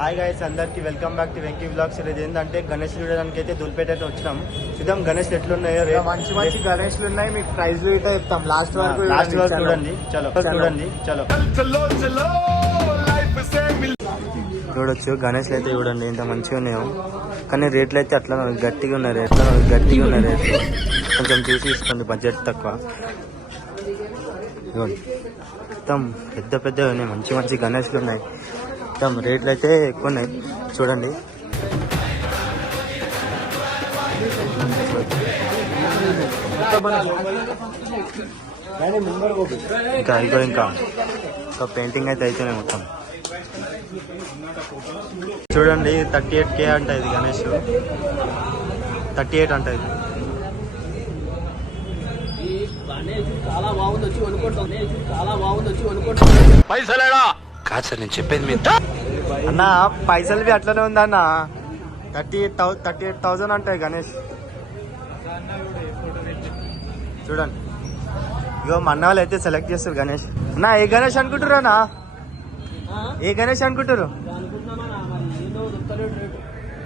Hi guys, అందరికి welcome back to Venky vlogs. ఇది ఏంటంటే గణేష్ చూడడానికి అయితే దుల్పేట వచ్చినాం. చూద్దాం గణేష్ ఎట్లున్నాయో. మంచి మంచి గణేష్లు ఉన్నాయి, మీకు ప్రైజ్లు అయితే చెప్తాం. లాస్ట్ వరకు చూడండి. చలో చూడొచ్చు. గణేష్లు అయితే చూడండి ఎంత మంచిగా ఉన్నాయో, కానీ రేట్లు అయితే అట్లా గట్టిగా ఉన్నాయి. రేట్లు కొంచెం చూసి తీసుకోండి, బడ్జెట్ తక్కువ. మొత్తం పెద్ద పెద్దగా ఉన్నాయి, మంచి మంచి గణేష్లు ఉన్నాయి. మొత్తం రేట్లు అయితే ఎక్కువ ఉన్నాయి చూడండి. ఇంకా పెయింటింగ్ అయితే అవుతున్నాయి మొత్తం. చూడండి 38K అంట ఇది గణేష్, 38 అంట ఇది. పైసలేడా కాదు సార్, నేను చెప్పేది మీ అన్న పైసలు అట్లనే ఉందా అన్న. 38,000 అంటాయి గణేష్. చూడండి ఇగో మన వాళ్ళు అయితే సెలెక్ట్ చేస్తారు గణేష్. అన్న ఏ గణేష్ అనుకుంటారు అన్న? ఏ గణేష్ అనుకుంటారు?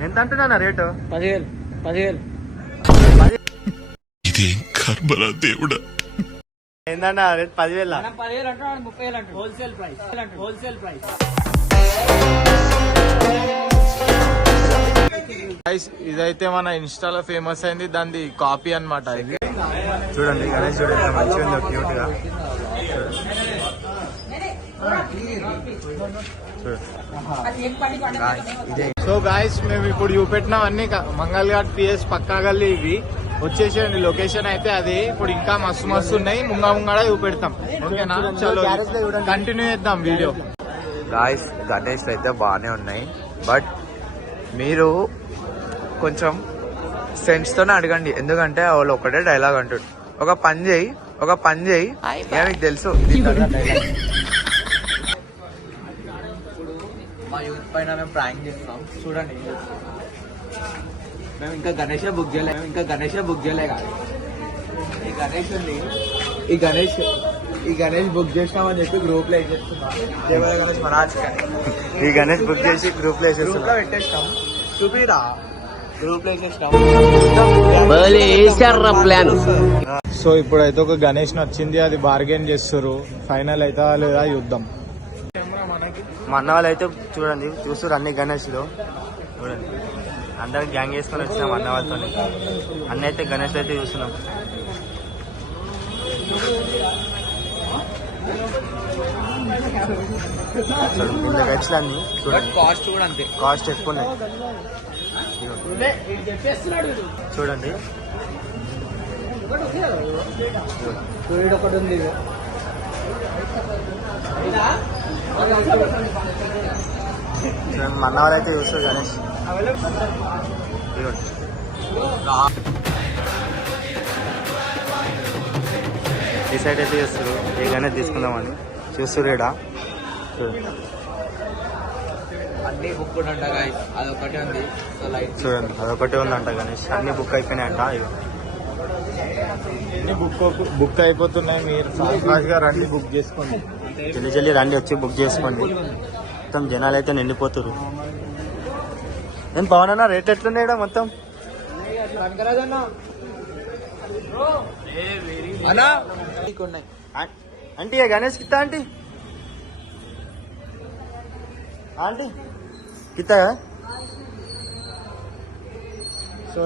ఎంత అంటున్నా రేటు? 10,000. దేవుడా ఏందన్నా రేట్? 10,000. ఇదైతే మన ఇన్స్టాలో ఫేమస్ అయింది, దాని కాపీ అన్నమాట ఇది. చూడండి గణేష్ చూడండి మంచిగా ఉందో, క్యూట్ గా. సో గాయస్, మేము ఇప్పుడు చూపెట్టినవన్నీ మంగళ్ ఘాట్ పిఎస్ పక్కా గల్లీ ఇవి వచ్చేసేయండి. లొకేషన్ అయితే అది. ఇప్పుడు ఇంకా మస్తు మస్తు ఉన్నాయి, ముంగడ చూపెడతాం. ఓకేనా? చలో కంటిన్యూ చేద్దాం వీడియో. గాయస్ గణేష్ అయితే బాగానే ఉన్నాయి, బట్ మీరు కొంచెం సెన్స్ తోనే అడగండి. ఎందుకంటే వాళ్ళు ఒకటే డైలాగ్ అంటాడు, ఒక పని చేయి మీకు తెలుసు. మా యూత్ పైన మేము ప్రాంక్ చేస్తాం చూడండి. మేము ఇంకా గణేషే బుక్ చేయలే కాదు. ఈ గణేష్ బుక్ చేసినామని చెప్పి గ్రూప్ లో వేసేస్తున్నాం. గణేష్ మహారాజ్ ఈ గణేష్ బుక్ చేసి గ్రూప్ లో పెట్టేస్తాం. చూపిరా గ్రూప్ లో వేసేస్తాం. సో ఇప్పుడైతే ఒక గణేష్ నచ్చింది, అది బార్గెన్ చేస్తారు. ఫైనల్ అయితే లేదా యుద్ధం. మా అన్న వాళ్ళు అయితే చూడండి చూస్తారు అన్ని గణేష్లు. చూడండి అందరం గ్యాంగ్ వేసుకొని వచ్చినాం అన్న వాళ్ళతో. అన్న అయితే గణేష్ అయితే చూస్తున్నాం. గణేష్లు అన్ని చూడండి, కాస్ట్ కూడా అంతే, కాస్ట్ ఎక్కువ ఉన్నాయి చూడండి. ఒకటి ఉంది. మా అన్న వాళ్ళు అయితే చూస్తారు గణేష్. ఈ సైడ్ అయితే చేస్తారు, ఏ గణేష్ తీసుకుందామని చూస్తారు. ఏడా అన్ని బుక్ అంట గాయస్, అదొకటే ఉంది. సో లైట్ చూడండి అదొకటే ఉందంట గణేష్. అన్ని బుక్ అయిపోయినాయంట. బుక్ అయిపోతున్నాయి. మీరు ఫాస్ట్ గా రండి, బుక్ చేసుకోండి. జల్లి రండి, వచ్చి బుక్ చేసుకోండి. మొత్తం జనాలు అయితే నిండిపోతారు. ఏం పవన్ అన్న రేట్ ఎట్లున్నాయా మొత్తం? ఆంటీ గణేష్ కిత్తా ఆంటీ కిత్తా. సో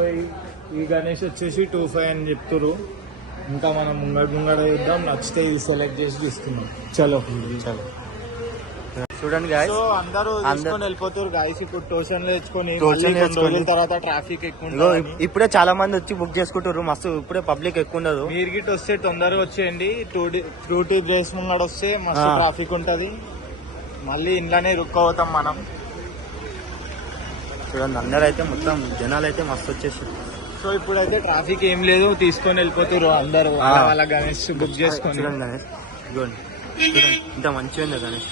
ఈ గణేష్ వచ్చేసి 25 అని చెప్తున్నారు. ఇంకా మనం ముంగడ చూద్దాం, నచ్చితే ఇది సెలెక్ట్ చేసి తీసుకున్నాం. చలో చూడండి గాయస్, సో అందరూ తీసుకొని వెళ్ళిపోతారు గాయస్. ఇప్పుడు టోషన్ తెచ్చుకొని తర్వాత ట్రాఫిక్ ఎక్కువ. ఇప్పుడే చాలా మంది వచ్చి బుక్ చేసుకుంటారు మస్తు. ఇప్పుడే పబ్లిక్ ఎక్కువ ఉండదు. మీరు గిట్ వస్తే తొందరగా వచ్చేయండి. 2 డేస్ ముంగడ వస్తే మస్తు ట్రాఫిక్ ఉంటది. మళ్ళీ ఇంట్లోనే రుక్కపోతాం మనం. చూడండి అందరూ అయితే మొత్తం జనాలు అయితే మస్తు వచ్చేసారు. సో ఇప్పుడైతే ట్రాఫిక్ ఏం లేదు, తీసుకొని వెళ్ళిపోతారు అందరూ వాళ్ళ గణేష్ బుక్ చేసుకొని. చూడండి గణేష్, ఇంత మంచిగా ఉంది గణేష్.